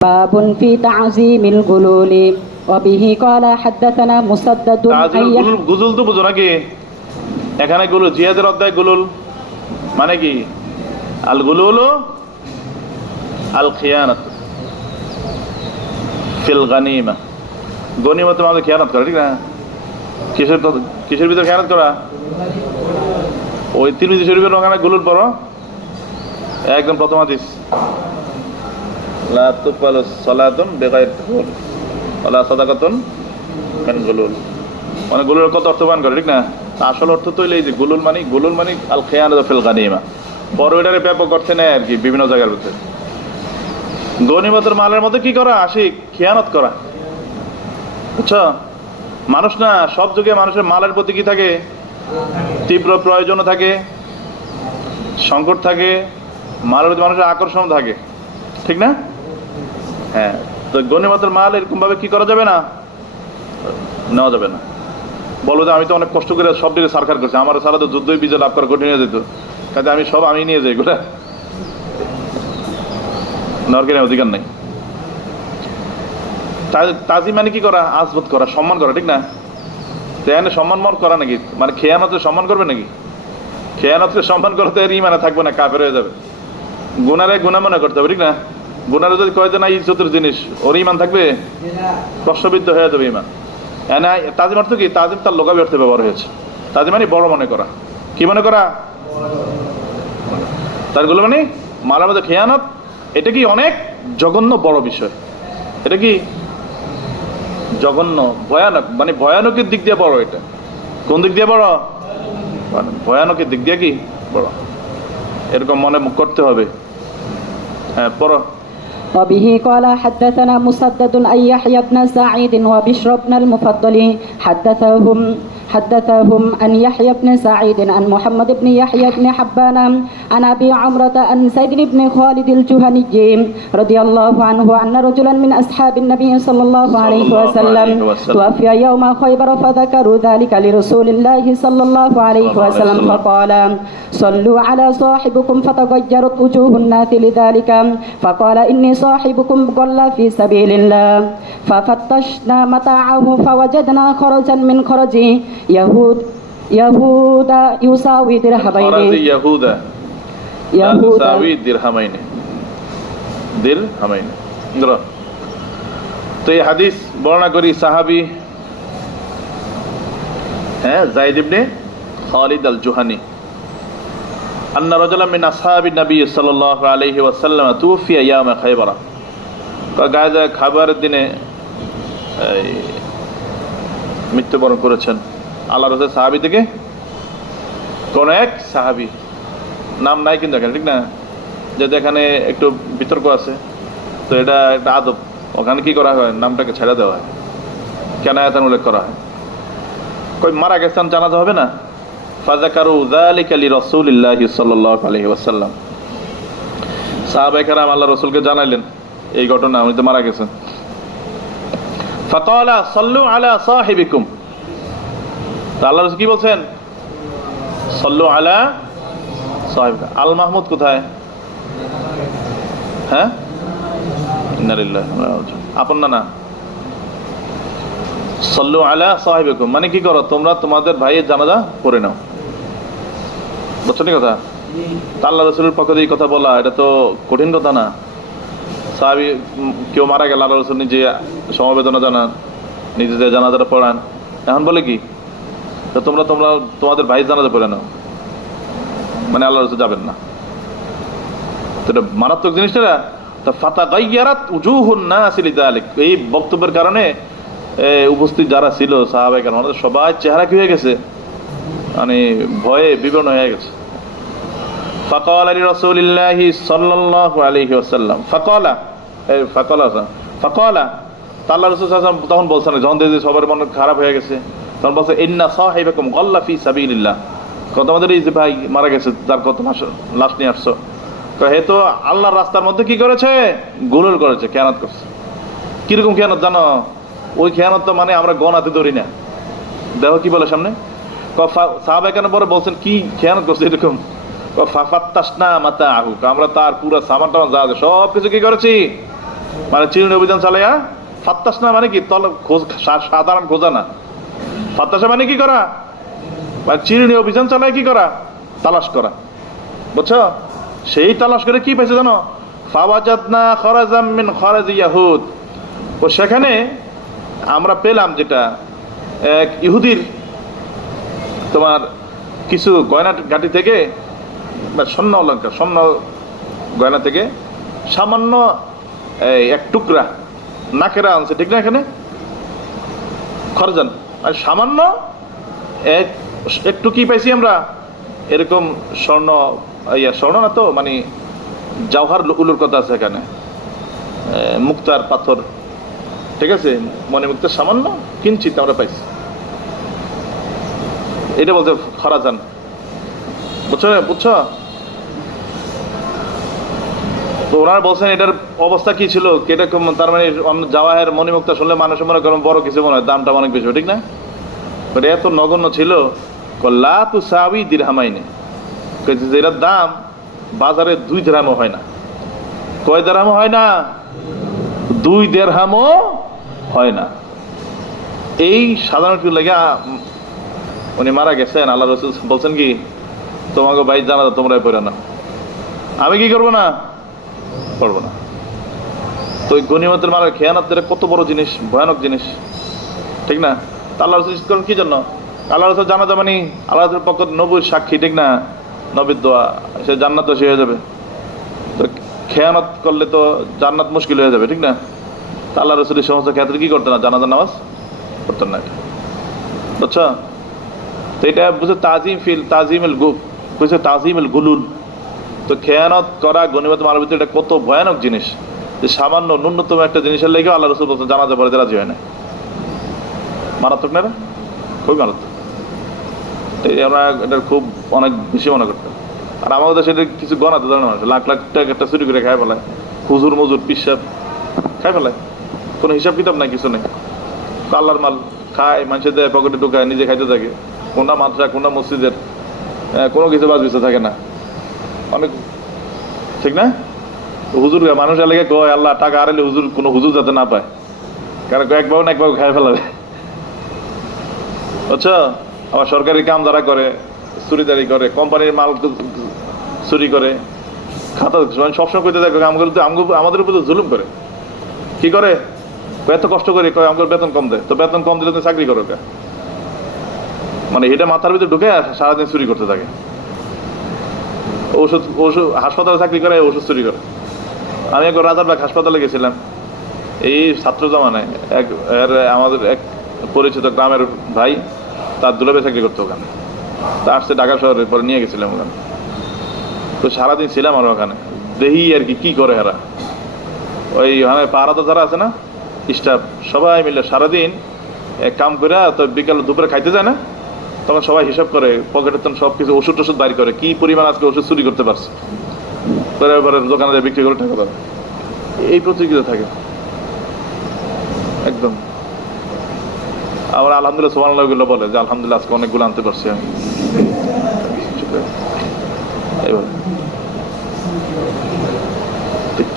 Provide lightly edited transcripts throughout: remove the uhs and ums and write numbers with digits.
باب في تعظيم الغلول وبه قال حدثنا مسدد গুজুল তো বুঝো নাকি? এখানে গুলুল জিহাদের অধ্যায় গুলুল মানে কি? আল গুলুল আল খিয়ানাত ফিল গানিমা, গনিমতের মাঝে খেয়ানত করা, ঠিক না? কিসের ভিতরে খেয়ানত করা? ওই তিরমিজি শরীফের ওখানে গুলুল পড়ো, একদম প্রথম হাদিস, লা তুকবালু সালাতুন বিগাইরি গুলুল ওয়ালা সাদাকাতুন মিন গুলুল। মানে গুলুলের কত অর্থ বয়ান করে, ঠিক না? আসল অর্থ তো এই যে গুলুল মানে আল খিয়ানাতু ফিল গানিমা। পরে ওইটারে ব্যাপক করতে নেয় আর কি, বিভিন্ন জায়গার মধ্যে। গনিমতের মালের মধ্যে কি করা? আশিক খেয়ানত করা, বুঝছো? মানুষ না, সব যুগে মানুষের মালের প্রতি কি থাকে? তীব্র প্রয়োজনও থাকে, সংকট থাকে, মালের প্রতি মানুষের আকর্ষণ থাকে, ঠিক না? হ্যাঁ, তো গনিমতের মাল এরকম ভাবে কি করা যাবে না, নেওয়া যাবে না। বলবো যে আমি তো অনেক কষ্ট করে সব দিকে সরকার করছি, আমার সারা তো যুদ্ধই বিজয় লাভ করা কঠিন হয়ে যেত, কাজে আমি নিয়ে যাই এগুলা, নেওয়ার অধিকার নেই। তাজিম মানে কি করা? আজবত করা, সম্মান করা, ঠিক না? এখানে সম্মান মন করা নাকি? মানে খেয়ানতে সম্মান করবে নাকি? খেয়ানতকে সম্মান করতে এর ইমানে থাকবে না, কাফের হয়ে যাবে। গুনারে গুনাহ মনে করতে হবে, ঠিক না? গুনারে যদি কয় যে না ইজ্জতের জিনিস, ওর ইমান থাকবে? প্রশ্নবিদ্ধ হয়ে যাবে ইমান। তাজিম অর্থ কি? তাজিম তার লোকাবি অর্থে ব্যবহার হয়েছে। তাজিম মানে বড় মনে করা। কি মনে করা? তার গুলো মানে মালার মধ্যে খেয়ানত, এটা কি অনেক জঘন্য বড় বিষয়। এটা কি জঘন্য, ভয়ানক, মানে ভয়ানকের দিক দিয়ে বড়। এটা কোন দিক দিয়ে বড়? ভয়ানকের দিক দিয়ে কি বড়, এরকম মনে করতে হবে। হ্যাঁ, পড়ো। وبه قال حدثنا مسدد أن يحيى بن سعيد وبشر بن المفضل حدثهم عن يحيى بن سعيد عن محمد بن يحيى بن حبان عن أبي عمرة عن سيد بن خالد الجهني رضي الله عنه أن رجلا من أصحاب النبي صلى الله عليه وسلم توفي يوم خيبر فذكروا ذلك لرسول الله صلى الله عليه وسلم فقال صلوا على صاحبكم فتغيرت وجوه الناس لذلك فقال إني صاحبكم ضل في سبيل الله ففتشنا متاعه فوجدنا خرجا من خرج يهودا يساوي درهمين তো এই হাদিস বর্ণনা করি সাহাবী, হ্যাঁ, যায়েদ ইবনে খালিদ আল জুহানি, আন্না রাজুলাম মিন আসহাবিন নবী সাল্লাল্লাহু আলাইহি ওয়াসাল্লাম তুফিয়া ইয়ামা খায়বার। গাজা খায়বারের দিনে মৃত্যুবরণ করেছেন আল্লাহর রাসূল সাহাবী থেকে কোন এক সাহাবী, নাম নাই কিন্তু এখানে, ঠিক না? যেহেতু এখানে একটু বিতর্ক আছে, তো এটা একটা আদব, ওখানে কি করা হয়, নামটাকে ছেড়ে দেওয়া হয়। কেন আয়াতের উল্লেখ করা হয়? কই মারা গেছেন, জানাজা হবে না? ফাযাকারু যালিকা লিরাসূলিল্লাহি সাল্লাল্লাহু আলাইহি ওয়াসাল্লাম, সাহাবায়ে কেরাম আল্লাহর রাসূলকে জানাইলেন এই ঘটনা, উনি তো মারা গেছেন। ফাকালা সাল্লু আলা সাহিবিকুম, আল্লাহর রাসূল কি বলছেন? সাল্লু আলা সাহিবিকুম। আল মাহমুদ কোথায়? হ্যাঁ, ইন্না লিল্লাহি ওয়া ইন্না ইলাইহি রাজিউন। আপন না, সাল্লু আলা সাহিবিকুম মানে কি করো? তোমরা তোমাদের ভাইয়ের জানাজা পড়ে নাও, বুঝছো নি কথা? আল্লাহর রাসূলের পক্ষ থেকে কথা বলা, এটা তো কঠিন কথা না। সাহাবী কেউ মারা গেল, আল্লাহর রাসূল নিজে সমবেদনা জানান, নিজেদের জানাজাটা পড়ান, এখন বলে কি তোমরা তোমাদের ভাই জানাজা পড়ে নাও, মানে আল্লাহর রাসূল যাবেন না। তো এটা মারাত্মক জিনিসটা। ফাতাগায়্যারাত উজুহুন নাস লিযালিক, এই বক্তব্যের কারণে উপস্থিত যারা ছিল সাহাবায়ে কেরাম, সবাই চেহারা কি হয়ে গেছে, মানে ভয়ে বিবর্ণ হয়ে গেছে। ফাকালা লিরাসূলিল্লাহি সাল্লাল্লাহু আলাইহি ওয়াসাল্লাম, ফাকালা আল্লাহর রাসূল সাল্লাল্লাহু আলাইহি ওয়াসাল্লাম তখন বলছেন, যখন দেখে সবার মন খারাপ হয়ে গেছে, তখন বলছে ইন্না সাহিবাকুম গাল্লা ফি সাবিলিল্লাহ, তোমাদের এই যে ভাই মারা গেছে, যার কত লাশ নিয়ে আসছো, হে তো আল্লাহর রাস্তার মধ্যে কি করেছে? গুলুল করেছে, খেয়ানত করছে। কিরকম খেয়ানত জানো? ওই খেয়ানত তো মানে আমরা গণাতে ধরি না। দেখো কি বলে সামনে, সাহাবায়ে কেরাম পরে বলছেন কি খেয়ানত করছে এরকম। ফাফাত্তাশনা মাতাআহু, আমরা তার পুরো সামান টামান যা আছে সব কিছু কি করেছি? মানে চিরুনি অভিযান চালাইয়া, ফাত্তাস না মানে কি সাধারণ খোঁজা না, ফাত্তাসা মানে কি করা, মানে চিরুনি অভিযান চালায় কি করা, তালাশ করা, বুঝছো? সেই তালাশ করে কি পাইছে জানো? ফাওয়াজাদনা খারাজাম মিন খারাজ ইয়াহুদ। ও সেখানে আমরা পেলাম যেটা এক ইহুদির তোমার কিছু গয়না গাঁটি থেকে, স্বর্ণ অলঙ্কার, স্বর্ণ গয়না থেকে সামান্য এক টুকরা নাকেরা আনছে, ঠিক না? এখানে খরজান মানে সামান্য একটু কি পাইছি আমরা, এরকম স্বর্ণ, স্বর্ণ না তো মানে জওহার উলুর কথা আছে এখানে, মুক্তার পাথর, ঠিক আছে, মনে মুক্তার সামান্য কিঞ্চিত আমরা পাইছি, এটা বলতে খরাজান, বুঝছো? বুঝছো? তো ওনারা বলছেন এটার অবস্থা কি ছিল, কিরকম, তার মানে জাওয়াহের মণিমুক্তা শুনলে মানুষের মনে করেন বড় কিছু মনে হয়, দামটা অনেক বেশি, ঠিক না? বাট এত নগণ্য ছিল, লা তুসাউই দিরহামাইনি, যেটার দাম বাজারে 2 দিরহামও হয় না। কয় দিরহামও হয় না? 2 দিরহামও হয় না। এই সাধারণ কিছু লেগে উনি মারা গেছেন। আল্লাহ রাসূল বলছেন কি, তোমাকে ভাই জানাজা তোমরাই পড়ে না, আমি কি করবো না, করবো না। তো ওই গনিমতের মালের খেয়ানত কত বড় জিনিস, ভয়ানক জিনিস, ঠিক না? আল্লাহ রাসূল করেন কি জন্য? আল্লাহ রাসূল জানাজা মানে আল্লাহ রাসূলের পক্ষ নবীর সাক্ষী, ঠিক না? নবীর দোয়া, সে জান্নাত তো সে হয়ে যাবে। তো খেয়ানত করলে তো জান্নাত মুশকিল হয়ে যাবে, ঠিক না? আল্লাহ রাসূলের সমস্ত ক্ষেত্রে কি করতেন না, জানাজার নামাজ পড়তেন না, বুঝছো? তো এটা বুঝে তাজিমুল বুঝছে তাজিমুল গুলুল। তো খেয়ানত করা গনিমত মালের ভিতরে এটা কত ভয়ানক জিনিস, যে সামান্য ন্যূনতম একটা জিনিসের লেগে আল্লাহ রাসূল বলছেন জানাজা পড়াতে রাজি হয় না। মারাত্মক না? খুবই মারাত্মক। আমরা এটা খুব অনেক বেশি মনে করতাম। আর আমাদের দেশে কিছু গণাতে জানে মানুষ, লাখ লাখ টাকা চুরি করে খাই ফেলায়, হুজুর মজুর পিসাব খাই ফেলায়, কোনো হিসাব কিতাব নাই, কিছু নেই। আল্লাহর মাল খায়, মানুষের দেয়, পকেটে ঢুকায়, নিজে খাইতে থাকে। কোনটা মাদ্রাসা, কোনটা মসজিদের, কোনো কিছু বাজবিছে থাকে না, অনেক, ঠিক না? হুজুর মানুষ এলাকায় কয় আল্লাহ টাকা হারাইলে হুজুর, কোনো হুজুর যাতে না পায়, কারণ একবার না একবার খাই ফেলাবে, বুঝছো? আবার সরকারি কাম যারা করে, চুরিদারি করে, কোম্পানির মাল চুরি করে, খাতা সবসময় করতে থাকে আমাদের উপর জুলুম করে। কি করে? এত কষ্ট করে আমাদের বেতন কম দেয়, তো বেতন কম দিলে চাকরি করো, মানে এটা মাথার ভিতরে ঢুকে সারাদিন চুরি করতে থাকে। ওষুধ হাসপাতালে চাকরি করে, ওষুধ চুরি করে। আমি একবার রাজারবাগ হাসপাতালে গেছিলাম এই ছাত্র জমানায়, আমাদের এক পরিচিত গ্রামের ভাই, তার দুলাবে চাকরি করতো ওখানে, তা আসছে ঢাকা শহরে, পরে নিয়ে গেছিলাম ওখানে। তো সারাদিন ছিলাম আর ওখানে, দেখি আর কি করে এরা, ওই পাহারাতে যারা আছে না স্টাফ, সবাই মিলে সারাদিন কাম করে, তো বিকাল দুপুরে খাইতে যায় না, তখন সবাই হিসাব করে, পকেটের তখন সবকিছু ওষুধ টষুধ বাইর করে, কি পরিমাণ আজকে ওষুধ চুরি করতে পারছে, দোকানে বিক্রি করে টাকা দেবে। এই প্রতিযোগিতা থাকে একদম। আবার আলহামদুলিল্লাহ সুবহানাল্লাহ গুলো বলে যে আলহামদুলিল্লাহ আজকে অনেকগুলো আনতে পারছি আমি।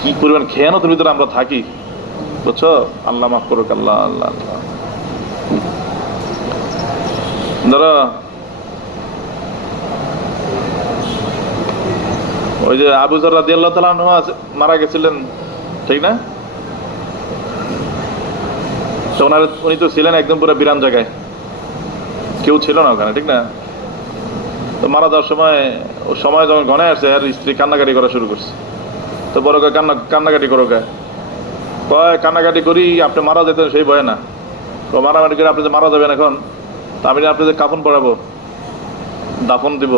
কি পরিমাণ খেয়ানতের ভিতরে আমরা থাকি, বুঝছো? আল্লাহ মাফ করুক, আল্লাহ আল্লাহ আল্লাহ। ধরো ওই যে আবু যর রাদিয়াল্লাহু তাআলা আনহু মারা গেছিলেন, ঠিক না? উনি তো ছিলেন একদম পুরো বিরান জায়গায়, কেউ ছিল না ওখানে, ঠিক না? তো মারা যাওয়ার সময় যখন গনে আসছে, আর স্ত্রী কান্নাকাটি করা শুরু করছে। তো বড় কান্নাকাটি করো কয় কান্নাকাটি করি, আপনি মারা যেতেন সেই ভয় না, তো মারামারি করে আপনি যে মারা যাবেন এখন, তা আমি আপনি যে কাফন পড়াবো, দাফন দিব,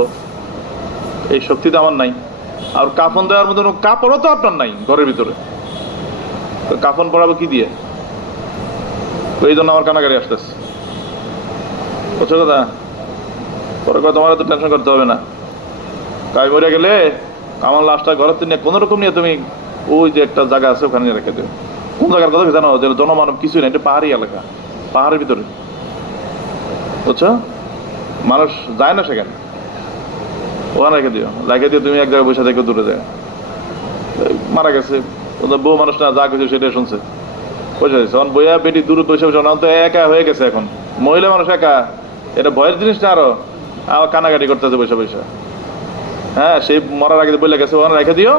এই শক্তি তো আমার নাই। আর কাফন দেওয়ার মতো কাপড়ও তো আপনার নাই ঘরের ভিতরে, তো কাফন পড়াবো কি দিয়ে? এই জন্য আমার কান্নাকাটি আসতেছে, বুঝছো কথা? পরে কথা, তোমার তো টেনশন করতে হবে না, তাই মরে গেলে আমার লাশটা ঘরের থেকে কোন রকম নিয়ে তুমি ওই যে একটা জায়গা আছে ওখানে রেখে দেবে। কোন জায়গার কথা জানো? যে জনমানব কিছুই না, এটা পাহাড়ি এলাকা, পাহাড়ের ভিতরে, বুঝছো? মানুষ যায় না সেখানে, ওখানে রেখে দিও, তুমি এক জায়গায় বসে থেকে দূরে যায়। মারা গেছে, ওদের বউ মানুষ না, যা কিছু সেটাই শুনছে, বুঝতে পারছি। অন বইয়া বেটি দূর বসে বসে তো একা হয়ে গেছে এখন, মহিলা মানুষ একা, এটা ভয়ের জিনিস না, আরো আবার কানাকাটি করতেছে বসে বসে। হ্যাঁ, সেই মরার আগে বলে গেছে ওখানে রেখে দিও,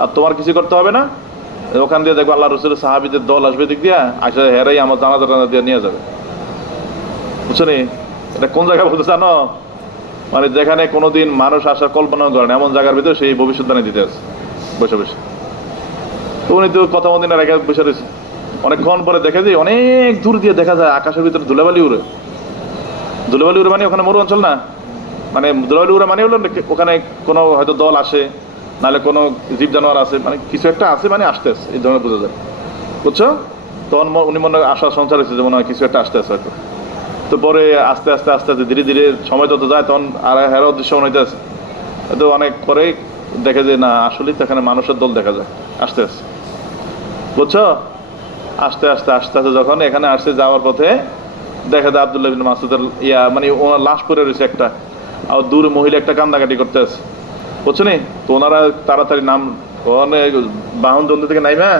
আর তোমার কিছু করতে হবে না। ওখান দিয়ে দেখবো আল্লাহ রসুলের সাহাবীদের দল আসবে দিক দিয়া, আসলে হেরাই আমার জানাজা টানা দিয়ে নিয়ে যাবে, বুঝছো নি? এটা কোন জায়গা বলতে জানো? মানে যেখানে কোনোদিন মানুষ আসার কল্পনা করেন এমন জায়গার ভিতরে সেই ভবিষ্যৎবাণী দিতে আছে বসে বসে। তো উনি তো কথা মদিনা রেখে বসে রয়েছে। অনেকক্ষণ পরে দেখে যে অনেক দূর দিয়ে দেখা যায় আকাশের ভিতরে ধুলাবালি উড়ে। ধুলাবালি উড়ে মানে ওখানে মরু অঞ্চল না, মানে ধুলাবালি উড়ে মানে হলো ওখানে কোনো হয়তো দল আসে, নাহলে কোনো জীব জানোয়ার আছে, মানে কিছু একটা আছে, মানে আসতে আছে, এই ধরনের বোঝা যায়, বুঝছো? তখন উনি মনে আশা সঞ্চার হয়েছে যে মনে হয় কিছু একটা আসতে আছে হয়তো। তো পরে আস্তে আস্তে আস্তে আস্তে ধীরে ধীরে সময় যত যায় তখন আর হেরাও দৃশ্যমান হইতে আছে। তো অনেক পরে দেখে যে না, আসলেই তো এখানে মানুষের দল দেখা যায় আস্তে আস্তে, বুঝছো? আস্তে আস্তে আস্তে আস্তে যখন এখানে আসছে, যাওয়ার পথে দেখা যায় আব্দুল্লাহ ইবনে মাসউদের মানে ওনার লাশ পড়ে রয়েছে একটা, আর দূরে মহিলা একটা কান্দাকাটি করতে আছে, বুঝছো নি? তো ওনারা তাড়াতাড়ি নাম বাহন জন্তু থেকে নাইমা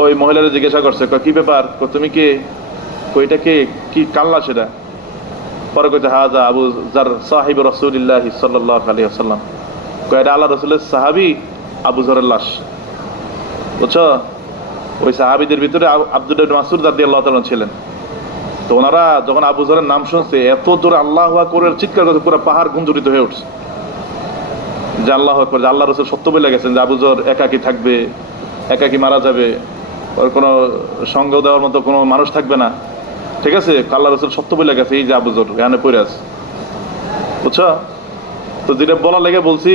ওই মহিলারা জিজ্ঞাসা করছে, কি ব্যাপার, তুমি কে? এটা কে, কি কাল্লা সেটা? পরে কইতে হাজা আবু জার সাহিব রাসূলুল্লাহ সাল্লাল্লাহু আলাইহি ওয়াসাল্লাম, এটা আল্লাহ রাসূলের সাহাবী আবু যরের লাশ, বুঝছো? ওই সাহাবীদের ভিতরে আব্দুল্লাহ ইবনে মাসউদ রাদিয়াল্লাহু তাআলা ছিলেন। তো ওনারা যখন আবু যরের নাম শুনছে, এত জোরে আল্লাহু আকবার চিৎকার করতে পুরো পাহাড় গুঞ্জরিত হয়ে উঠছে যে আল্লাহু আকবার, যে আল্লাহ রাসূল সত্য বলে গেছেন যে আবু যর একাকী থাকবে, একাকী মারা যাবে, ওর কোনো সঙ্গ দেওয়ার মতো কোনো মানুষ থাকবে না, ঠিক আছে? আল্লাহ রাসূল সত্য বলে গেছে, এই যে আবু যর এখানে পড়ে আছে, বুঝছো? তো যেটা বলার লেগে বলছি,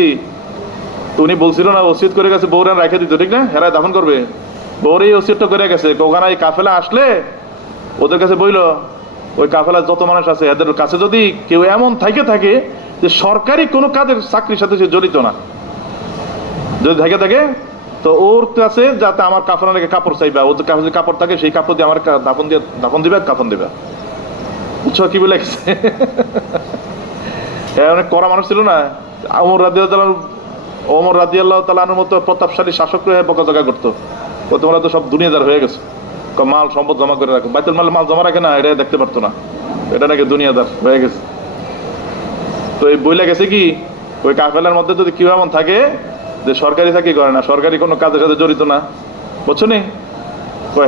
তো উনি বলছিল না ওসিয়ত করে গেছে বউরা রেখে দিত, ঠিক না? হেরায় দাফন করবে, বউর এই ওসিয়তটা করে গেছে। ওখানে এই কাফেলা আসলে ওদের কাছে বইল, ওই কাফেলার যত মানুষ আছে এদের কাছে যদি কেউ এমন থাকে যে সরকারি কোনো কাজের চাকরির সাথে সে জড়িত না, যদি থাকে তো ওর কাছে যাতে আমার কাফন লেগে কাপড় চাইবা, ওদের কাছে কাপড় থাকে সেই কাপড় দিয়ে আমার দাফন দিবে, কাফন দিবে, বুঝছো কি বলে গেছে? অনেক কড়া মানুষ ছিল না। ওমর রাদিয়াল্লাহু তাআলার মতো প্রতাপশালী শাসক বকাঝকা করতো, তোমরা তো সব দুনিয়াদার হয়ে গেছো, মাল সম্পদ জমা করে রাখো, বাইতুল মাল মাল জমা রাখে না, এটা দেখতে পারতো না, এটা নাকি দুনিয়াদার হয়ে গেছে। তো এই বইলে গেছে কি, ওই কাফেলার মধ্যে যদি কেউ এমন থাকে যে সরকারি চাকরি করে না, সরকারি কোনো কাজের সাথে জড়িত না, বুঝছো নি?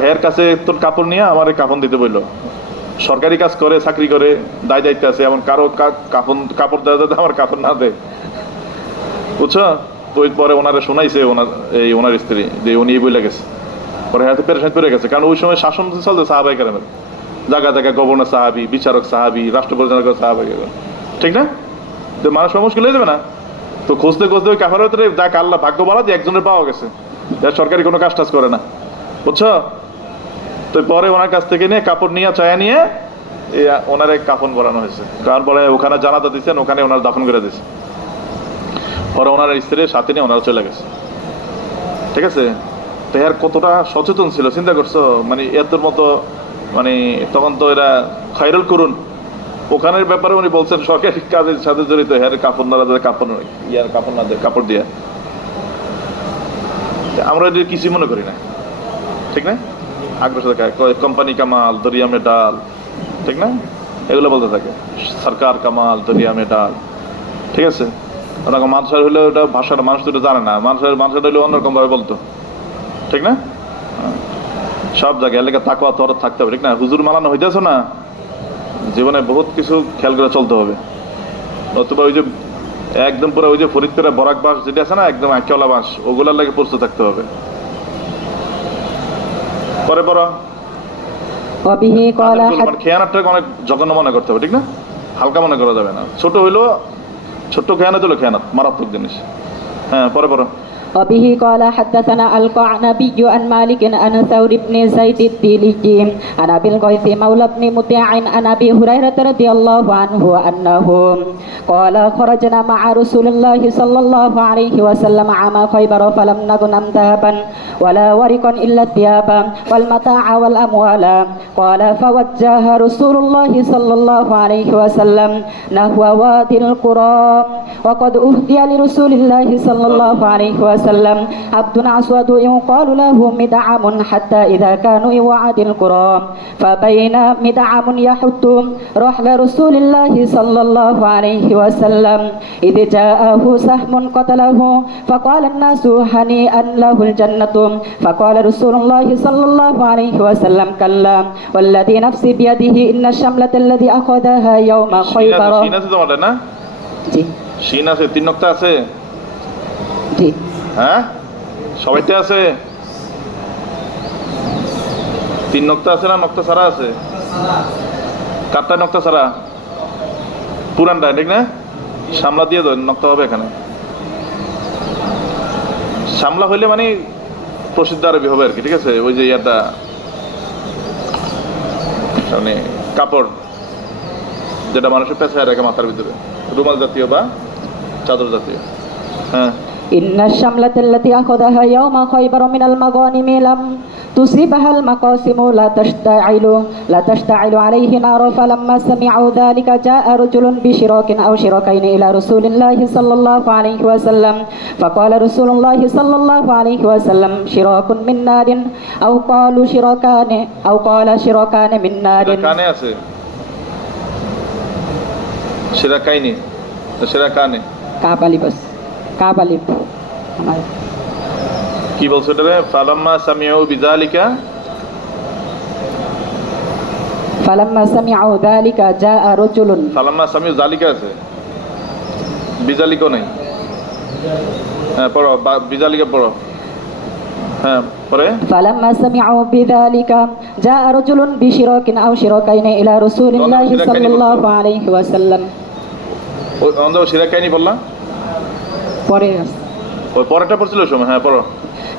হের কাছে তোর কাপড় নিয়ে আমার কাফন দিতে বললো, সরকারি কাজ করে, চাকরি করে, দায়িত্ব আছে, এমন কারো কাপড় দেওয়া যাতে আমার কাপড় না দেয়, বুঝছো? তো পরে ওনারা শোনাইছে ওনার স্ত্রী যে উনি বলে গেছে, পরে হাতে পেরেশানি পড়ে গেছে, কারণ ওই সময় শাসন চলছে সাহাবায়ে কেরামের, জায়গা জায়গায় গভর্নর সাহাবি, বিচারক সাহাবি, রাষ্ট্র পরিচালক সাহাবি, ঠিক না? তো মানুষ মুশকিল হয়ে যাবে না? তো খুঁজতে খুঁজতে ওই কাফের ভিতরে যাক আল্লাহ ভাগ্য বলা যে একজনের পাওয়া গেছে, সরকারি কোনো কাজ টাজ করে না, বুঝছো? তো পরে ওনার কাছ থেকে নিয়ে কাপড় নিয়ে চায়া নিয়ে ওনার কাফন পরানো হয়েছে, কারণ পরে ওখানে জানাজা দিচ্ছেন, ওখানে ওনার দাফন করে দিচ্ছে। পরে ওনার স্ত্রীর সাথে নিয়ে ওনারা চলে গেছে, ঠিক আছে? তো এর কতটা সচেতন ছিল চিন্তা করছো? মানে এদের মতো, মানে তখন তো এরা খায়রুল করুন, ওখানের ব্যাপারে উনি বলছেন সরকারি কাজের সাথে জড়িত, হ্যাঁ কাপড় না কাপড় ইয়ার কাপড় না দেয়, কাপড় দিয়া। আমরা এটা কিছুই মনে করি না, ঠিক না? আগ্রহ কোম্পানি কামাল দরিয়া মে ডাল, ঠিক না? এগুলো বলতে থাকে, সরকার কামাল দরিয়া মে ডাল, ঠিক আছে? ওরকম মানুষের হলে ওটা ভাষাটা মানুষ তো জানে না, মানুষের হলে অন্যরকম ভাবে বলতো, ঠিক না? সব জায়গায় এলাকা তাকওয়া তরত থাকতে হবে, ঠিক না? হুজুর মানানো হইতেছ না, জীবনে বহুত কিছু খেয়াল করে চলতে হবে, নতুবা ওই যে একদম পুরো ওই যে ফরিদপুরে বরাক বাস যেটা আছে না, একদম আঁকিওয়ালা বাস, ওগুলার লাগে প্রস্তুত থাকতে হবে। পরে পর খেয়ানারটাকে অনেক জঘন্য মনে করতে হবে, ঠিক না? হালকা মনে করা যাবে না, ছোট হইলো ছোট্ট খেয়ানত হলো খেয়ানত, মারাত্মক জিনিস। হ্যাঁ, পরে পর وبه قال حدثنا القعنبي عن مالك عن ثور بن زيد الديلي عن ابي الغيث مولى بن مطيع عن ابي هريره رضي الله عنه انه قال خرجنا مع رسول الله صلى الله عليه وسلم عام خيبر فلم نغنم ذهبا ولا ورقا الا الثياب والمتاع والاموال قال فوجه رسول الله صلى الله عليه وسلم نحو وادي القرى وقد اهدي لرسول الله صلى الله عليه وسلم وسلم عبد أسود يقال له مدعم حتى إذا كانوا وعد القرى فبين مدعم يحط رحل رسول الله صلى الله عليه وسلم إذ جاءه سهم قتله فقال الناس هنيئا له الجنة فقال رسول الله صلى الله عليه وسلم كلا والذي نفسي بيده إن الشملة الذي أخذها يوم خيبر শিন আছে তোমাদের না? জি শিন আছে, 3 নক্তা আছে। জি হ্যাঁ, সবাইতে আছে? 3 নক্তা আছে না নক্তা ছাড়া আছে? কাটটা নক্তা ছাড়া পুরানটা, ঠিক না? সামলা দিয়ে দাও, নক্তা হবে এখানে। সামলা হইলে মানে প্রসিদ্ধ আরবি হবে আর কি, ঠিক আছে? ওই যে ইয়াটা মানে কাপড় যেটা মানুষের পেছায় রাখে মাথার ভিতরে, রুমাল জাতীয় বা চাদর জাতীয়। হ্যাঁ, إن الشملة التي أخذها يوم خيبر من المغانم لم تصيبها المقاسم لا تشتعل عليه نار فلما سمعوا ذلك جاء رجل بشراك أو شراكين إلى رسول الله صلى الله عليه وسلم فقال رسول الله صلى الله عليه وسلم شراك من نار أو قال شراكان من نار কানে আছে, সেরা কাইনি, সেরা কানে কাবালি বাস কাবালি আমার কি বলছো এটারে? ফালাম্মা সামিউ বিযালিকা فلما سمعوا ذلك جاء رجل ফালাম্মা সামিউ জালিকা আছে, বিজালিকা নাই। হ্যাঁ পড়ো, বিজালিকা পড়ো। হ্যাঁ পরে فلما سمعوا بذلك جاء رجل بشراك أو شراكين إلى رسول الله صلى الله عليه وسلم ওই অন্ধ সেরা কাহিনী বললা, পরে ওই পরেরটা পড়ছিল সময়। হ্যাঁ পড়ো।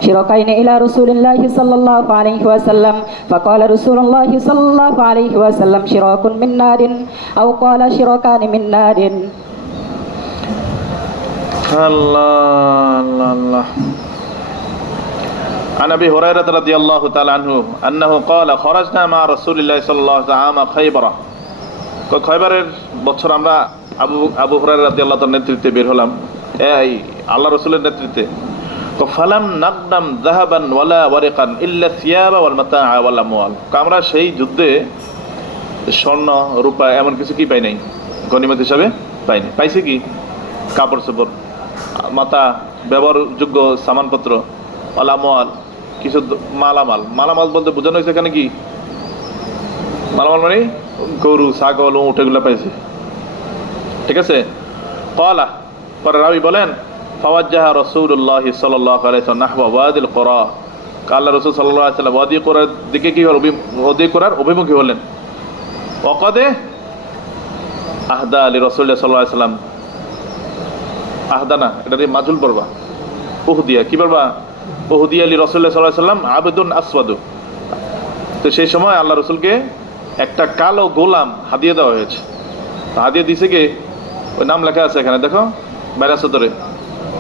شراكين إلى رسول الله صلى الله عليه وسلم فقال رسول الله صلى الله عليه وسلم شراك من نار أو قال شراكان من نار الله الله الله. عن أبي هريرة رضي الله تعالى عنه أنه قال خرجنا مع رسول الله صلى الله عليه وسلم عام خيبر. খয়বারের বছর আমরা আবু হুরায়রা রাদিয়াল্লাহু তাআলার নেতৃত্বে বের হলাম, এই আল্লাহ রাসূলের নেতৃত্বে। তো ফালাম নাকদাম যাহাবান ওয়ালা ওয়ারিকান ইল্লা সিয়াবা ওয়াল মাতাআ ওয়াল আমওয়াল। আমরা সেই যুদ্ধে স্বর্ণ রূপা এমন কিছু কি পাই নাই, গনিমত হিসাবে পাইনি। পাইছে কি? কাপড় চোপড়, মাতা, ব্যবহারযোগ্য সামানপত্র, ওয়াল আমওয়াল, কিছু মালামাল। মালামাল বলতে বোঝানো হয়েছে এখানে কি? মালামাল মানে গরু, ছাগল, উট, এগুলো পাইছে, ঠিক আছে? ক্বালা, পরে রাবি বলেন ফাওয়াজ্জাহা রাসূলুল্লাহ সাল্লাল্লাহু আলাইহি ওয়াসাল্লাম নাহওয়া ওয়াদিল কুরা। আল্লাহ রাসূল সাল্লাল্লাহু আলাইহি ওয়াসাল্লাম ওয়াদি কুরার দিকে কি হলেন? ওয়াদি কুরার অভিমুখী হলেন। ওয়াকাদে আহদা আলী রাসূলুল্লাহ সাল্লাল্লাহু আলাইহি ওয়াসাল্লাম, আহদানা এটা দিয়ে মাজুল পড়বা, উহদিয়া কি পড়বা? উহদিয়া আলী রাসূলুল্লাহ সাল্লাল্লাহু আলাইহি ওয়াসাল্লাম আবদুন আসওয়াদু। তো সেই সময় আল্লাহ রাসূলকে একটা কালো গোলাম হাদিয়া দেওয়া হয়েছে। হাদিয়া দিছে কে? ওই নাম লেখা আছে এখানে, দেখো বাইরে সদরে।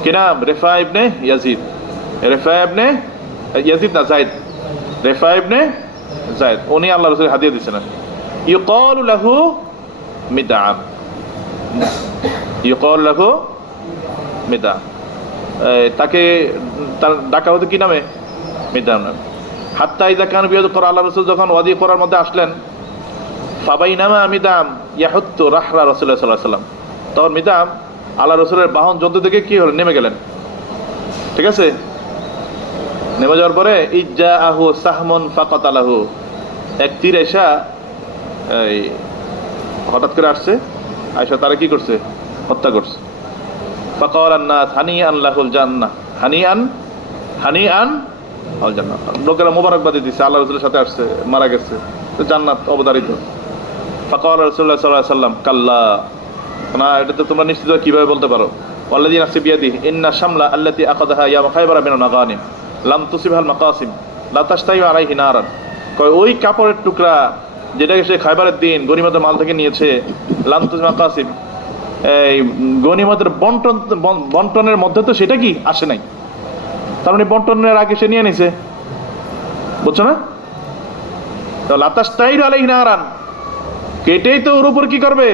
কি নাম? রেফা ইবনে ইয়াজিদ। রেফা ইবনে ইয়াজিদ না যায়েদ, রেফা ইবনে যায়েদ, উনি আল্লাহ রাসূলকে হাদিয়া দিয়েছেন। ইউকালু লাহু মিদআম, ইউকালু লাহু মিদআম, তাকে তার ডাকা হতো কি নামে? মিদআম নামে। হাত্তা ইযা কান বিয়াদ করা, আল্লাহ রাসূল যখন ওয়াদি করার মধ্যে আসলেন, ফাবাইনামা মিদআম ইয়াহুত্তু রাহরা রাসূলুল্লাহ সাল্লাল্লাহু আলাইহি ওয়াসাল্লাম, তখন মিদআম আল্লাহ রাসূলের বাহন জন্তু থেকে কি হলো? নেমে গেলেন, ঠিক আছে? নেমে যাওয়ার পরে ইজ্জাআহু সাহমুন ফাকাতালাহু, এক তীর এসা এই হঠাৎ করে আসছে, আয়েশা তারা কি করছে? হত্যা করছে। ফাকালান নাস হানিআন লাহুল জান্নাহ, হানিআন হানিআন আল জান্নাহ। লোকেরা মোবারকবাদি দিছে, আল্লাহ রাসূলের সাথে আসছে, মারা গেছে, তো জান্নাত অবধারিত। ফাকাল রাসূলুল্লাহ সাল্লাল্লাহু আলাইহি ওয়াসাল্লাম কাল্লা, না এটা তো তোমরা নিশ্চিত কিভাবে বলতে পারো? ওয়াল্লাযী নাফসি বিয়াদিহি ইন্না শামলা আল্লাতী আখাযাহা ইয়াওম খায়বার মিনাল মাগানিম লাম তুসিবহাল মাকাসিম লা তাশতাইউ আলাইহি নারান। কয় ওই কাপড়ের টুকরা যেটাকে সে খায়বারের দিন গনিমতের মাল থেকে নিয়েছে, লাম তুসিব মাকাসিম, এই গনিমতের বন্টনের মধ্যে তো সেটা কি আসে নাই, তার মানে বন্টনের আগে সে নিয়ে নিছে, বুঝছো না? তো লা তাশতাইউ আলাইহি নারান, কেটেই তো ওর উপর কি করবে?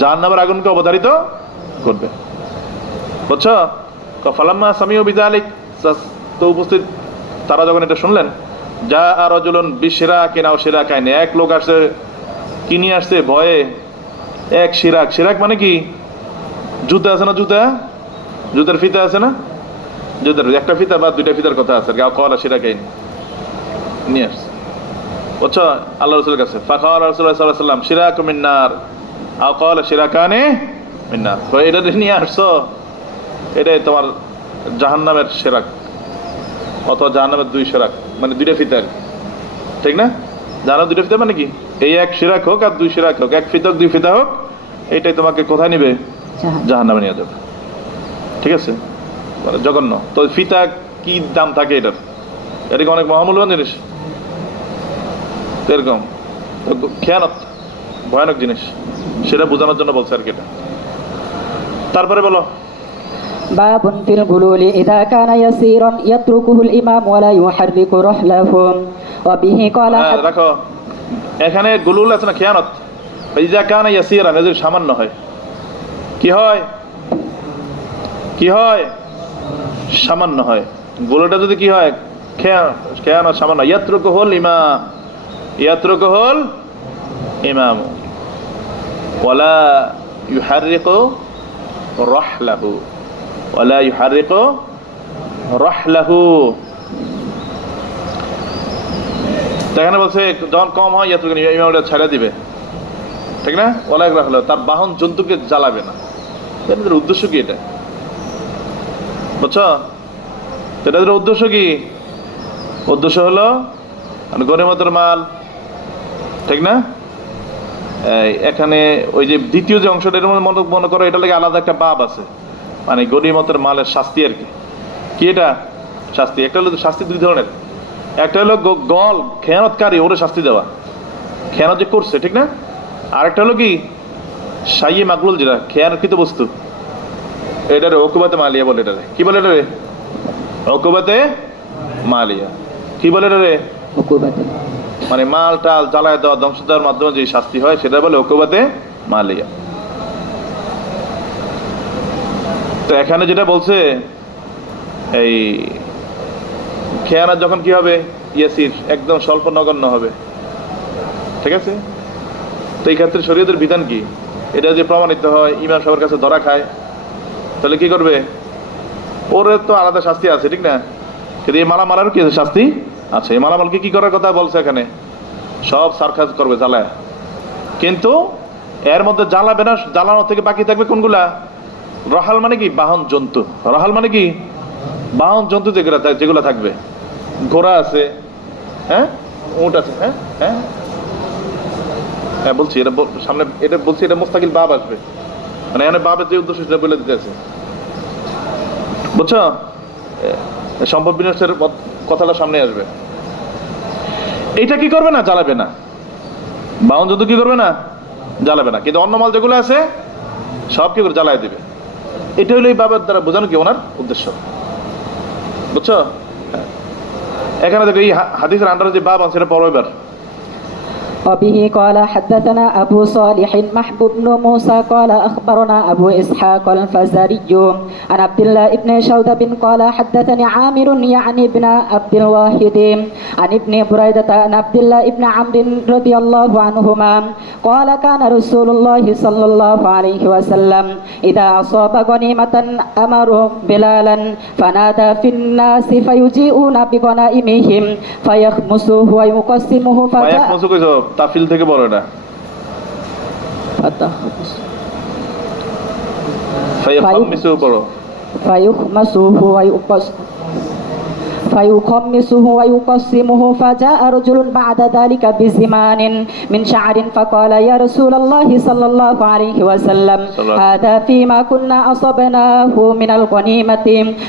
জাহান্নামের আগুনকে অবধারিত করবে, বুঝছো? ফালাম্মা সামিউ বিযালিক, তো উপস্থিত তারা যখন এটা শুনলেন, যা রাজুলুন বিশরাকিন আও শিরাকাইন, এক লোক আসছে, কি নিয়ে আসছে? ভয়ে এক শিরাক। শিরাক মানে কি? জুতা আছে না, জুতার ফিতা আছে না, জুতার একটা ফিতা বা দুইটা ফিতার কথা আছে, কলা শিরাকাইন নিয়ে আসছে, বুঝছো, আল্লাহ রাসূলের কাছে। ফাকাল রাসূলুল্লাহ সাল্লাল্লাহু আলাইহি ওয়াসাল্লাম শিরাকু মিন নার আও ক্বালা শিরাকানি মিন নার, তো এটা নিয়ে আসছো, এটাই তোমার জাহান্নামের শিরাক, অথবা জাহান্নামের দুই শিরাক, মানে দুইটা ফিতা, ঠিক না? জাহান্নামের দুইটা ফিতা মানে কি? এই এক শিরাক হোক আর দুই শিরাক হোক, এক ফিতা হোক দুই ফিতা হোক, এটাই তোমাকে কোথায় নিবে? জাহান্নামে নিয়ে যাবে, ঠিক আছে? মানে জঘন্য। তো ফিতা কি দাম থাকে এটার? এটা কি অনেক মহামূল্যবান জিনিস? এরকম খেয়ানত ভয়ানক জিনিস, সেটা বোঝানোর জন্য বলছে আর কি এটা। তারপরে বলো, বাবুন ফিল গুলুলি ইযা কানা ইয়াসীরান ইয়াতরুকুহুল ইমাম ওয়া লা ইউহাররিকু রাহলাহু ওয়া বিহি ক্বালা। রাখো, এখানে গুলুল আছে না, খেয়ানত। ইযা কানা ইয়াসীরান, যদি সামান্য হয়, কি হয়? কি হয়? সামান্য হয়। গুলুটা যদি কি হয়? খেয়ানত, সামান্য। ইয়াতরুকুহুল ইমাম, ইয়াতরুকুহুল ইমাম ওয়া লা ইউহাররিকু রাহলাহু, ওয়ালা ইউহাররিকু রাহলাহু। এখানে বলছে যখন কম হয় ইমাম ওটা ছেড়ে দিবে, ঠিক না? ওয়ালা রাহলাহু, তার বাহন জন্তুকে জ্বালাবে না। এদের উদ্দেশ্য কি এটা? বুঝছো? এটাদের উদ্দেশ্য কি? উদ্দেশ্য হলো গনিমতের মাল, ঠিক না? এখানে ওই যে দ্বিতীয় যে অংশটা, এর মনে করো এটা লাগে আলাদা একটা বাব আছে, মানে গনিমতের মালের শাস্তি আর কি। কি এটা শাস্তি? একটা হলো শাস্তি দুই ধরনের, একটা হলো গল খেয়ানতকারী, ওরে শাস্তি দেওয়া, খেয়ানত যে করছে, ঠিক না? আর একটা হলো কি শাইয়ে মাকলুল, যেটা খেয়ানতকৃত বস্তু, এটারে উকুবাতে মালিয়া বলে। এটারে কি বলে? এটারে উকুবাতে মালিয়া। কি বলে এটারে? উকুবাতে, মানে মাল টাল জ্বালায় দেওয়া, ধ্বংস দেওয়ার মাধ্যমে যে শাস্তি হয় সেটা বলে উকুবাতে মালিয়া। তো এখানে যেটা বলছে, এই খেয়ানত যখন কি হবে? ইয়াসির, একদম স্বল্প নগণ্য হবে, ঠিক আছে? তো এই ক্ষেত্রে শরীয়তের বিধান কি? এটা যে প্রমাণিত হয়, ইমাম সাহেবের কাছে ধরা খায়, তাহলে কি করবে? ওর তো আলাদা শাস্তি আছে, ঠিক না? কিন্তু এই মালামালেরও কি শাস্তি আছে? এই মালামালকে কি করার কথা বলছে এখানে? সব সারখাজ করবে, জ্বালায়। কিন্তু এর মধ্যে জ্বালাবে না, জ্বালানো থেকে বাকি থাকবে কোনগুলা? রহাল মানে কি? বাহন জন্তু। রহাল মানে কি? বাহন জন্তু যেগুলো থাকবে। ঘোড়া আছে, হ্যাঁ, উট আছে, হ্যাঁ হ্যাঁ হ্যাঁ, বলছি এটা সামনে, এটা বলছি, এটা মুস্তাকিল বাব আসবে, মানে এখানে বাবের যে উদ্দেশ্য সেটা বলে দিতে আছে, বুঝছো? সম্পদ বিনষ্টের কথাটা সামনে আসবে। এইটা কি করবে না? জ্বালাবে না। বাহন জন্তু কি করবে না? জ্বালাবে না। কিন্তু অন্য মাল যেগুলো আছে সব কি করে জ্বালায় দিবে। এটা হলো এই বাবার দ্বারা বোঝানো কি ওনার উদ্দেশ্য, বুঝছো? এখানে দেখো এই হাদিসের আন্ডারে যে বাব আছে, এটা পড়ো এবার। وبه قال حدثنا أبو صالح محبوب بن موسى قال أخبرنا أبو إسحاق الفزاري عن عبد الله بن شوذب قال حدثني عامر يعني ابن عبد الواحد عن ابن بريدة عن عبد الله بن عمرو رضي الله عنهما قال كان رسول الله صلى الله عليه وسلم إذا أصاب غنيمة أمر بلالا فنادى في الناس فيجيئون بغنائمهم فيخمسوه ويقسمه তাফিল থেকে বলো এটা। فيخمسه ويقسمه فجاء رجل بعد ذلك بزمان من شعر فقال يا رسول الله صلى الله عليه وسلم هذا فيما كنا أصبناه من الغنيمة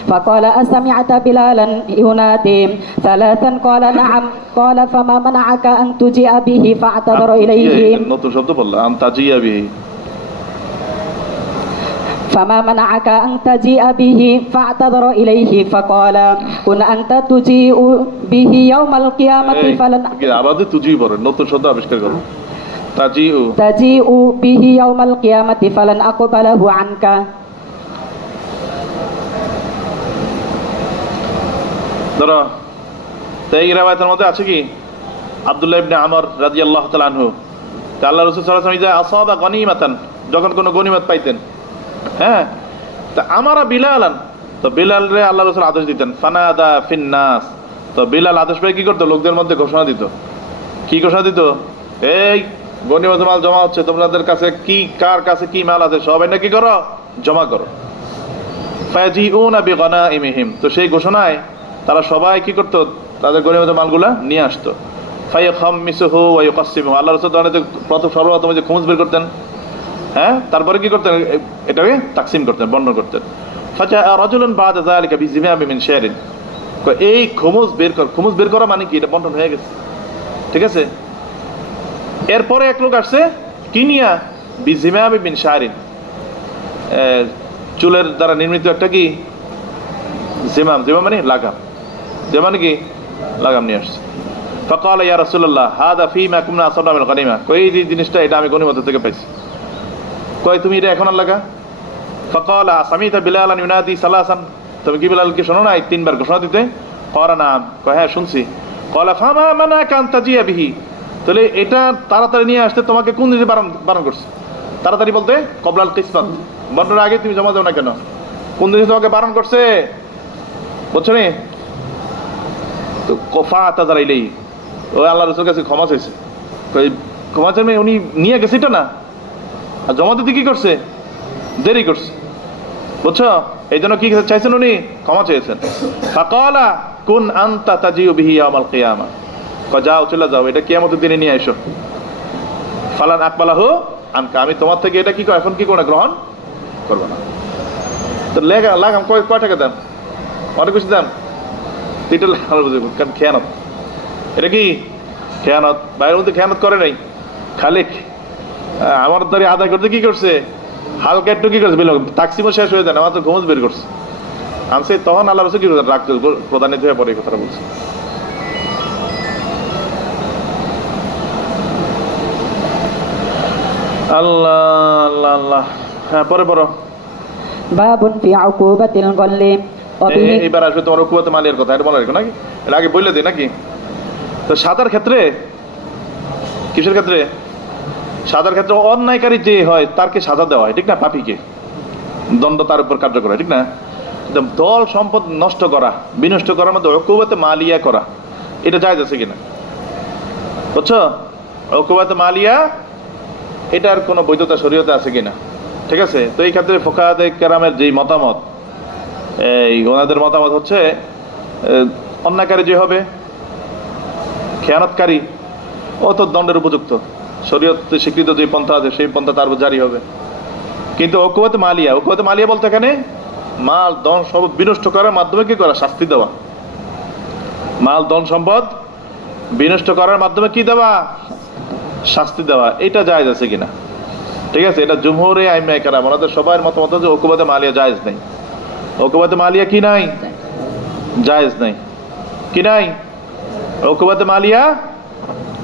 فقال أسمعت بلالا ينادي ثلاثا قال نعم قال فما منعك أن تجيء به فاعتذر إليه নতুন শব্দ বললা, আন তাজিয়া বিহি, فما منعك أن تجيء به فاعتذر إليه فقال كن أنت تجيء به يوم القيامة فلن আবাদে তুজিই বলেন, নতুন শব্দ আবিষ্কার করো। تجيء به يوم القيامة فلن أقبله عنك ধরো, তো এই রিওয়ায়াতের মধ্যে আছে কি আব্দুল্লাহ ইবনে আমর রাদিয়াল্লাহু তাআলা আনহু, তা আল্লাহ রাসূল সাল্লাল্লাহু আলাইহি ওয়াসাল্লাম ইজা আসাবা গনিমাতান, যখন কোনো গনিমত পাইতেন, হ্যাঁ, তা আমারা বিলালান, তো বিলাল রে আল্লাহ রাসূল আদেশ দিতেন, ফানাদা ফিন নাস, তো বিলাল আদেশ পেয়ে কি করতো, লোকদের মধ্যে ঘোষণা দিত। কি ঘোষণা দিত? এই গনিমত মাল জমা হচ্ছে, তোমাদের কাছে কি, কার কাছে কি মাল আছে সবাই না কি করো, জমা করো। ফায়াজিউনা বিগনাইমিহিম, তো সেই ঘোষণায় তারা সবাই কি করতো, তাদের গনিমতের মালগুলা নিয়ে আসতো। ফায়াখাম্মিসুহু ওয়া ইউকাসসিমুহু, আল্লাহ রাসূল প্রথম সর্বপ্রথম যে খুমুস বের করতেন, হ্যাঁ, তারপরে কি করতেন, এটাকে তাকসিম করতেন, বন্টন করতেন। ফাজা রাজুলুন বা'দা যালিকা বিজিমামি মিন শারিন, এই খুমুস বের করা মানে কি, এটা বন্টন হয়ে গেছে, ঠিক আছে। এরপরে এক লোক আসছে কি নিয়া, বিজিমামি মিন শারিন, চুলের দ্বারা নির্মিত একটা কি জিমাম, জিমাম মানে লাগাম, জিমাম মানে কি লাগাম নিয়ে আসছে। ফাকালা ইয়া রাসূলুল্লাহ হাদা ফীমা কুননা আসাবনা মিন গনিমা, কই এই জিনিসটা এটা আমি গনিমত থেকে পাইছি। কই তুমি এটা এখন আর লাগা? ফাকালা সামিতা বিলালান ইউনাদি সালাসান, তুমি কি বিলালকে শোনো না তিনবার ঘোষণা দিতে? ক্বালা নাম, কয় হ্যাঁ শুনছি। ক্বালা ফামা মানাকা আন তাজিয়া বিহি, তাহলে এটা তাড়াতাড়ি নিয়ে আসতে তোমাকে কোন জিনিস বারণ করছে? তাড়াতাড়ি বলতে কবলাল কিসমাত, বন্টনের আগে তুমি জমা দাও না কেন? কোন জিনিস তোমাকে বারণ করছে, বুঝছো নি? তো কফা তাজার ইলেই, ওই আল্লাহ রাসূলের কাছে ক্ষমা চাইছে। ক্ষমা চাইবে, উনি নিয়ে গেছে এটা না, আর জমা দিতে কি করছে, দেরি করছে, বুঝছো? এই জন্য কি চাইছেন উনি, ক্ষমা চেয়েছেন। ফাকালা কুন আনতা তাজিউ বিহি ইয়াউমাল কিয়ামা, যাও চলে যাও, এটা কিয়ামতের দিনে নিয়ে এসো। ফালান আকবালাহু আনকা, আমি তোমার থেকে এটা কি এখন কি করে গ্রহণ করবো না। তো লাগাম কয় টাকা দেন, অনেক বেশি দেন, তিনটা বুঝবো, কারণ খেয়ানত, এটা কি খেয়ানত, বাইরের মধ্যে খেয়ানত করে নাই, খালি আমার দ্বারা আদায় করতে কি করছে, হালকা একটু কি করছে, তাকসিমও শেষ হয়ে যায় না, মাত্র ঘুমস বের করছে আনছে, তখন আল্লাহ রাসূল কি করছে, রাখতে প্রধানিত হয়ে পরে এই কথাটা বলছে। আল্লাহ আল্লাহ আল্লাহ, হ্যাঁ পরে পড়ো। বাবুন ফি উকুবাতিল গল্লি, এবার আসবে তোমার উকুবাতে মালিয়ার কথা, এটা বলা রেখো নাকি, এটা আগে বললে দিই নাকি। তো সাদার ক্ষেত্রে, কিসের ক্ষেত্রে, সাদার ক্ষেত্রে অন্যায়কারী যে হয় তারকে সাজা দেওয়া হয়, ঠিক না, পাপীকে দণ্ড তার উপর কার্যকর হয়, ঠিক না। দল সম্পদ নষ্ট করা, বিনষ্ট করার মধ্যে উকুবাতে মালিয়া করা, এটা জায়েজ আছে কিনা, বুঝছো? উকুবাতে মালিয়া এটার কোনো বৈধতা শরীয়তে আছে কিনা, ঠিক আছে। তো এই ক্ষেত্রে ফুকাহায়ে কেরামের যেই মতামত, এই ওনাদের মতামত হচ্ছে অন্যায়কারী যে হবে, খেয়ানতকারী, ও তো দণ্ডের উপযুক্ত, শরীয়ত স্বীকৃত যে পন্থা আছে সেই পন্থা তার উপর জারি হবে। কিন্তু উকুবাতে মালিয়া বলতে এখানে মাল ধন সম্পদ বিনষ্ট করার মাধ্যমে কি করা, শাস্তি দেওয়া, মাল ধন সম্পদ বিনষ্ট করার মাধ্যমে কি দেওয়া, শাস্তি দেওয়া, এটা জায়েজ আছে কিনা, ঠিক আছে। এটা জুমহুরে আইম্মায়ে কেরাম ওনাদের সবার মতামত যে উকুবাতে মালিয়া জায়েজ নাই, উকুবাতে মালিয়া কি নাই, জায়েজ নাই, কি নাই, উকুবাতে মালিয়া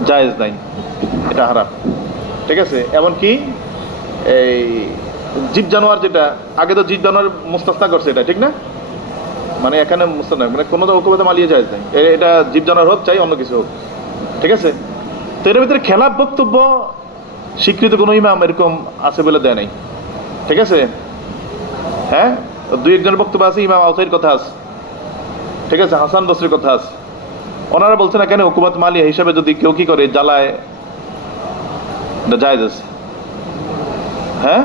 জায়েজ নাই, এটা হারাম, ঠিক আছে। এমনকি এই জীব জানোয়ার, যেটা আগে তো জীব জানোয়ার মুস্তাসনা করছে, এটা ঠিক না, মানে এখানে মুস্তাসনা মানে কোনো উকুবাতে মালিয়া জায়েজ নাই, এটা জীব জানোয়ার হোক চাই অন্য কিছু হোক, ঠিক আছে। তো এর ভিতরে খেলাফ বক্তব্য স্বীকৃত কোনো ইমাম এরকম আছে বলে দেয় নাই, ঠিক আছে। হ্যাঁ, দুই একজনের বক্তব্য আছে, ইমাম আউসাইর কথা আছে, ঠিক আছে, হাসান বসরির কথা আছে, ওনারা বলছে না কেন উকুবাত মালিয়া হিসাবে যদি কেউ কি করে জ্বালায়, এটা জায়েজ আছে। হ্যাঁ,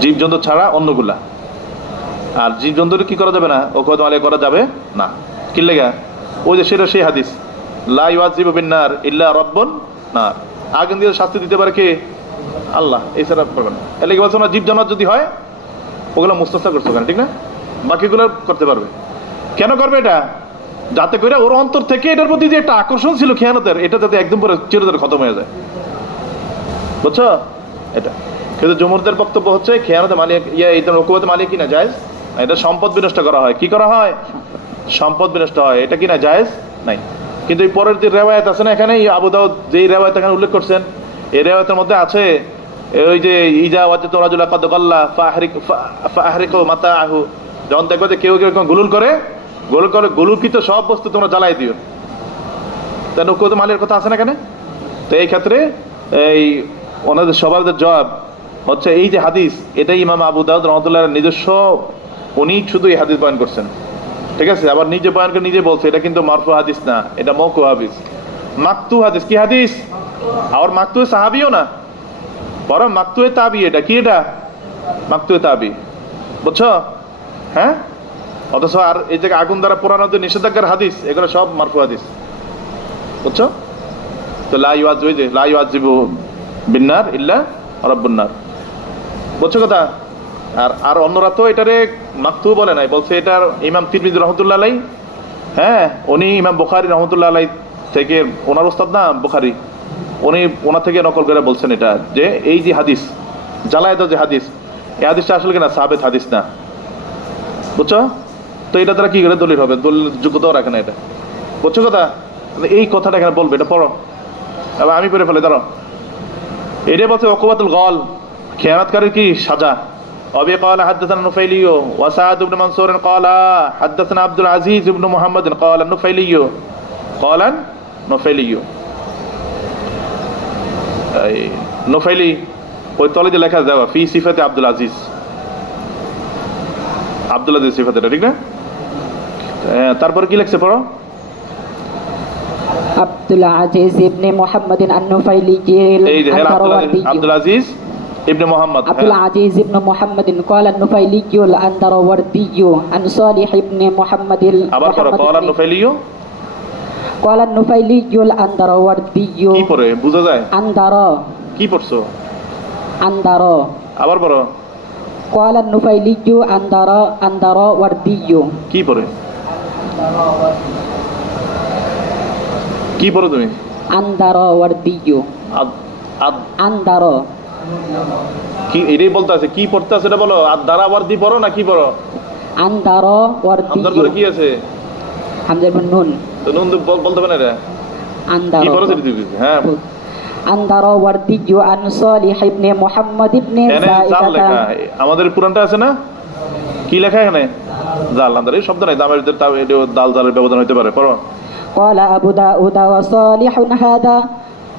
জীবজন্তু ছাড়া অন্যগুলা, আর জীবজন্তুর কি করা যাবে না, উকুবাত মালিয়া করা যাবে না, কি লেগা, ওই যে সেটা সেই হাদিস, লা ইউআযিবু বিন-নার ইল্লা রাব্বুন নার, আগুন দিয়ে শাস্তি দিতে পারে কে, আল্লাহ, এছাড়া পারবে না। এর লাগি বলছো না জীব জানোয়ার যদি হয় ওগুলো মুস্তাসনা করছো কেন, ঠিক না, বাকিগুলো করতে পারবে। কেন করবে এটা, যাতে করে ওর অন্তর থেকে এটার প্রতি যে একটা আকর্ষণ ছিল খেয়ানতের, এটা যাতে একদম পরে চিরতরে খতম হয়ে যায়, বুঝছো এটা। কিন্তু জুমহুরদের বক্তব্য হচ্ছে খেয়ানতে মালিয়া এই ধরনের উকুবাতে মালিয়া কিনা জায়েজ, এটা সম্পদ বিনষ্ট করা হয়, কি করা হয়, সম্পদ বিনষ্ট হয়, এটা কিনা জায়েজ নাই। কিন্তু এই পরের যে রেওয়ায়াত আছে না, এখানে আবু দাউদ যেই রেওয়ায়াত এখানে উল্লেখ করছেন, এই রেওয়ায়াতের মধ্যে আছে ওই যে ইজা ওয়াজাতু রাজুলা কাদ গাল্লা ফাহরিকু মাতাআহু, যখন দেখবে যে কেউ কেউ এরকম গুলুল করে গুলুলকৃত সব বস্তু তোমরা জ্বালাই দিও। তা নৌকো তো মালের কথা আছে না কেন? তো এই ক্ষেত্রে এই ওনাদের সবার জবাব হচ্ছে এই যে হাদিস, এটাই ইমাম আবু দাউদ রহমতুল্লাহ নিজস্ব, উনি শুধু এই হাদিস বয়ান করছেন, ঠিক আছে? আবার নিজে বয়ান করে নিজে বলছে এটা কিন্তু মারফু হাদিস না, এটা মওকু হাদিস, মাকতু হাদিস। কি হাদিস? আর মাকতু সাহাবিও না, বরং মাকতু তাবি। এটা কি? এটা মাকতু তাবি, বুঝছো? হ্যাঁ, অথচ আর এই জায়গায় আগুন দ্বারা পোড়ানো যে নিষেধাজ্ঞার হাদিস, এগুলো সব মারফু হাদিস, বুঝছো? তো লা ইউআযিবু বিন্নার ইল্লা রাব্বুন নার, বুঝছো কথা? আর অন্যরা তো এটারে মাকতু বলে নাই, বলছে এটার ইমাম তিরমিজি রহমতুল্লাহ আলাইহি, হ্যাঁ, উনি ইমাম বুখারী রহমতুল্লাহ আলাইহি থেকে, ওনার ওস্তাদ না বুখারী, উনি ওনার থেকে নকল করে বলছেন এটা, যে এই যে হাদিস জ্বালায় দাও যে হাদিস, এই হাদিসটা আসলে কিনা সাবেত হাদিস না, বুঝছো? তো এটা তারা কি করে দলিল হবে? দলিল যোগ্যতাও রাখে না এটা, বুঝছো কথা? এই কথাটা এখানে বলবে, এটা পড়ো, এবার আমি পড়ে ফেলে দাঁড়ো। এটাই বলছে ওকুবাতুল গল, খেয়ানতকারীর কি সাজা। أبي قال حدثنا النفيلي وسعد بن منصور قال حدثنا عبد العزيز بن محمد قال النفيلي قال النفيلي نفيلي ওই তলে যে লেখা দেওয়া ফি সিফাতে আব্দুল আজিজ, আব্দুল আজিজ সিফাতে, ঠিক না? তারপরে কি লেখছে পড়ো? আব্দুল আজিজ ইবনে মুহাম্মাদিন আন-নুফাইলি, এই যে আব্দুল আজিজ ইবনে মুহাম্মদ, আব্দুল আজিজ ইবনে মুহাম্মাদিন قال النفيلي الأندروردي عن صالح ابن محمد আবার পড়ো قال النفيلي قال النفيلي الأندروردي। কি পড়ে বুঝা যায়? আন্দার, কি পড়ছো? আন্দার। আবার পড়ো قال النفيلي الأندروردي। কি পড়ে? কি পড়ো তুমি? আন্দারওয়ার্দি। আন্দার কি এটাই বলতে আছে, কি পড়তে আছে এটা বলো। আর দারাওয়ার্দি পড়ো না কি পড়ো? আন্দারওয়ার্দি। হামজার পরে কি আছে? হামজার পরে নুন। তো নুন বলতে পারে না এটা। আন্দার কি পড়ো সেটা দিবি? হ্যাঁ, আন্দারওয়ার্দি আন সালিহ ইবনে মুহাম্মদ ইবনে যায়দা। আমাদের পুরানটা আছে না, কি লেখা এখানে? জাল। আন্দার এই শব্দ নাই, দামের ভিতরে তাও এটা দাল জালের ব্যবধান হতে পারে। পড়ো قال أبو داود وصالح هذا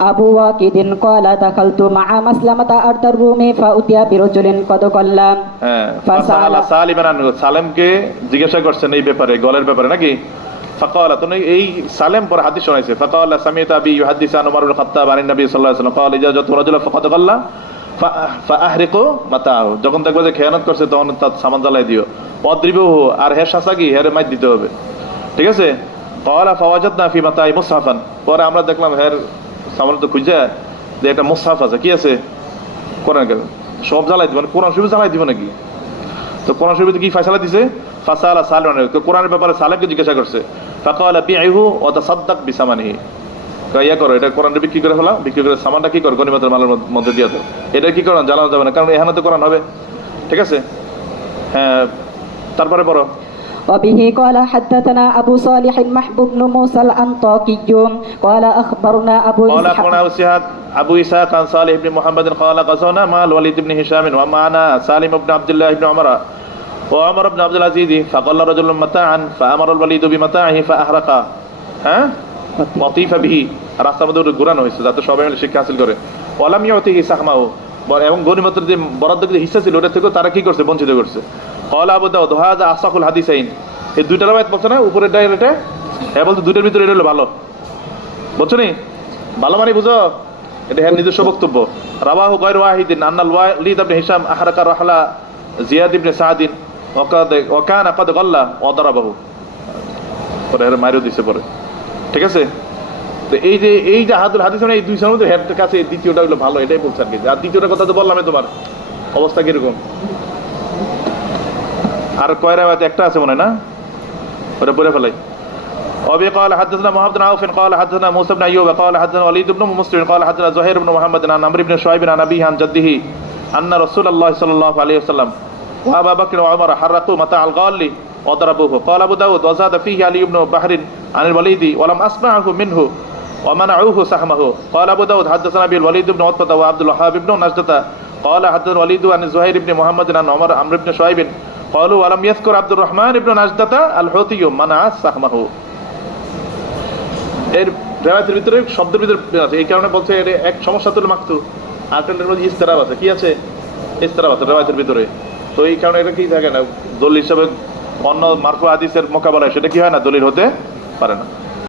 أبو واكد قال دخلت مع مسلمة أرض الروم فأتي برجل قد قل فسأل سالما عنه। সালেমকে জিজ্ঞাসা করছেন এই ব্যাপারে, গলের ব্যাপারে নাকি? فقال তুমি এই সালেম পর হাদিস শোনাইছে। فقال سمعت أبي يحدث عن عمر بن الخطاب عن النبي صلى الله عليه وسلم قال إذا جاءت رجل فقد قل فأحرقوا متاعه। যখন দেখবে যে খেয়ানত করছে তখন তার সামান জ্বালাই দিও। অদ্রিবহু, আর হে শাসাকি, হেরে মাইর দিতে হবে, ঠিক আছে? قال فوجدنا في متاعي مصحفا। পরে আমরা দেখলাম হের সামান তো খুঁজে যে একটা মুসহাফ আছে। কি আছে? কোরআন। সব জ্বালাই দিব, কোরআন শরীফ জ্বালাই দিব নাকি? তো কোরআন শরীফে কি ফয়সালা দিছে? ফাসালা সালেম, তো কোরআনের ব্যাপারে সালেমকে জিজ্ঞাসা করছে। ফাকালা বিইহু ওয়া তাসাদদাক বিসামানিহি। ইয়া করো, এটা কোরআন বিক্রি করে ফেলা, বিক্রি করে সামানটা কি করো গনিমতের মালের মধ্যে দিয়ে দাও। এটা কি করো, জ্বালানো যাবে না, কারণ এখানে তো কোরআন হবে, ঠিক আছে? হ্যাঁ, তারপরে বড় وبه قال حدثنا أبو صالح محبوب بن موسى الأنطاكي قال أخبرنا أبو إسحاق عن صالح بن محمد قال غزونا مع الوليد بن هشام ومعنا سالم بن عبد الله بن عمر وعمر بن عبد العزيز فقال رجل متاعا فأمر الوليد بمتاعه فأحرق وطيف به। রাস্তার মধ্যে ঘোরানো হয়েছে যাতে সবাই মিলে শিক্ষা হাসিল করে। ওয়ালাম ইউতিহি সাহমাহু, এবং গনিমতের যে বরাদ্দ হিস্সা ছিল ওটা থেকে তারা কি করছে? বঞ্চিত করছে। قال আবু দাউদ হাযা আসাকুল হাদিসাইন। এই দুইটার রাওয়ায়াত বলছে না উপরের ডাইরেক্টে, হ্যাঁ বলতে দুইটার ভিতরে এটা হলো ভালো, বুঝছো নি? ভালো মানে বুঝো, এটা হ্যাঁ নিজস্ব বক্তব্য। রাওয়াহু গায়রু ওয়াহিদিন আন্নাল ওয়ালিদ ইবনে হিশাম আহরাকা রাহলা জিয়াদ ইবনে সাদিন ওয়া কানা ক্বাদ গাল্লা ওয়া দারাবাহু। পরে এর মাইরও দিছে পরে, ঠিক আছে? তো এই যে হাদুল হাদিস মানে এই দুই সনের মধ্যে হের কাছে দ্বিতীয়টা হলো ভালো, এটাই বলছে আর কি। আর দ্বিতীয়টার কথা তো বললাম, তোমার অবস্থা কিরকম। আর কয় রাওয়ায়াত? একটা আছে মনে না, ওটা পড়ে ফেলাই। أبي قال حدثنا محمد بن عوف قال حدثنا موسى بن أيوب قال حدثنا وليد بن مسلم قال حدثنا زهير بن محمد عن عمرو بن شعيب عن أبيه عن جده أن رسول الله صلى الله عليه وسلم وأبا بكر وعمر حرقوا متاع الغال وضربوه. قال أبو داود وزاد فيه علي بن بحر عن الوليد ولم أسمعه منه ومنعوه سهمه. قال أبو داود حدثنا أبي الوليد بن عتبة وعبد الوهاب بن نجدة قال حدثنا الوليد عن زهير بن محمد عن عمر بن شعيب ক্বালু ওয়া লাম ইয়াযকুর আব্দুর রহমান ইবনে নাজদাতা আল হুতি মানা সাহমাহু। এর রিওয়ায়াতের ভিতরে শব্দের ভিতরে আছে, এই কারণে বলছে এর এক সমস্যা তুল মাকতু, আরেকটার মধ্যে ইস্তেরাব আছে। কি আছে? ইস্তেরাব আছে রিওয়ায়াতের ভিতরে। তো এই কারণে এটা কি থাকে না, দলিল হিসাবে অন্য মারফু হাদিসের মোকাবেলায় সেটা কি হয় না, দলিল হতে পারে না।